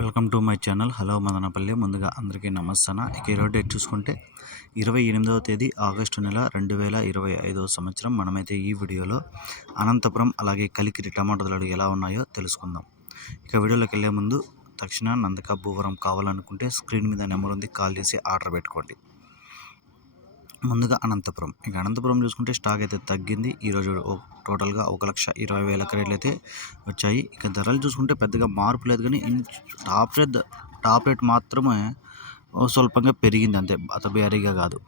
Welcome to my channel. Hello Madanapalle. ముందుగా అందరికీ నమస్తాన ఇక ఈరోజు డేట్ చూసుకుంటే ఇరవై ఎనిమిదవ తేదీ ఆగస్టు నెల రెండు వేల ఇరవై ఐదవ సంవత్సరం. మనమైతే ఈ వీడియోలో అనంతపురం అలాగే కలికిరి టమాటా ధరలు ఎలా ఉన్నాయో తెలుసుకుందాం. ఇక వీడియోలోకి వెళ్ళే ముందు తక్షణ నందక భూవరం కావాలనుకుంటే స్క్రీన్ మీద నెంబర్ ఉంది. కాల్ చేసి ఆర్డర్ పెట్టుకోండి. ముందుగా అనంతపురం. ఇక అనంతపురం చూసుకుంటే స్టాక్ అయితే తగ్గింది. ఈరోజు టోటల్గా ఒక లక్ష ఇరవై వేల క్రేట్లు అయితే వచ్చాయి. ఇక ధరలు చూసుకుంటే పెద్దగా మార్పు లేదు కానీ in top rate top rate మాత్రమే స్వల్పంగా పెరిగింది అంతే. అత భారీగా కాదు.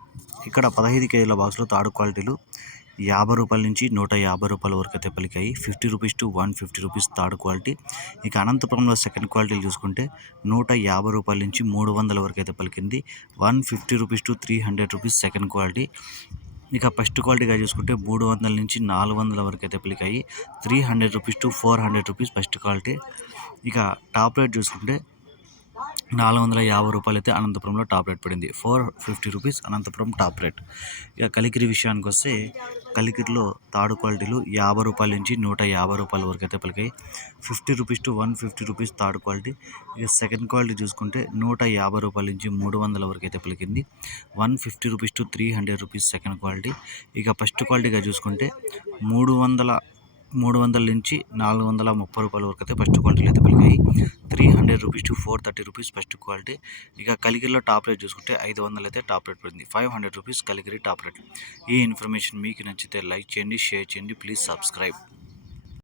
ఇక్కడ పదహైదు కేజీల బాక్స్లో తాడు క్వాలిటీలు యాభై రూపాయల నుంచి నూట యాభై రూపాయల వరకు అయితే పలికాయి. Fifty rupees to one fifty rupees third quality. ఇక అనంతపురంలో సెకండ్ క్వాలిటీలు చూసుకుంటే నూట యాభై రూపాయల నుంచి మూడు వందల వరకు అయితే పలికింది. One fifty rupees to three hundred rupees second quality. ఇక ఫస్ట్ క్వాలిటీగా చూసుకుంటే మూడు వందల నుంచి నాలుగు వందల వరకు అయితే పలికాయి. Three hundred rupees to four hundred rupees first quality. ఇక టాప్ రేట్ చూసుకుంటే నాలుగు వందల యాభై రూపాయలు అయితే అనంతపురంలో టాప్ రేట్ పడింది. Four fifty rupees Anantapur top rate. ఇక కలికిరి విషయానికి వస్తే కలికిరిలో తాడు క్వాలిటీలు యాభై రూపాయల నుంచి నూట యాభై రూపాయల వరకు అయితే పలికాయి. Fifty rupees to one fifty rupees third quality. ఇక సెకండ్ క్వాలిటీ చూసుకుంటే నూట యాభై రూపాయల నుంచి మూడు వందల వరకు అయితే పలికింది. One fifty rupees to three hundred rupees second quality. ఇక ఫస్ట్ క్వాలిటీగా చూసుకుంటే మూడు వందల మూడు వందల నుంచి నాలుగు వందల ముప్పై రూపాయల వరకు అయితే ఫస్ట్ క్వాలిటీలు అయితే పలికాయి. Hundred rupees to four thirty rupees first quality ఇక కలిగిరిలో టాప్ రేట్ చూసుకుంటే ఐదు వందలు అయితే టాప్ రేట్ పడింది. Five hundred rupees Kaligiri top rate ఈ ఇన్ఫర్మేషన్ మీకు నచ్చితే లైక్ చేయండి షేర్ చేయండి. Please subscribe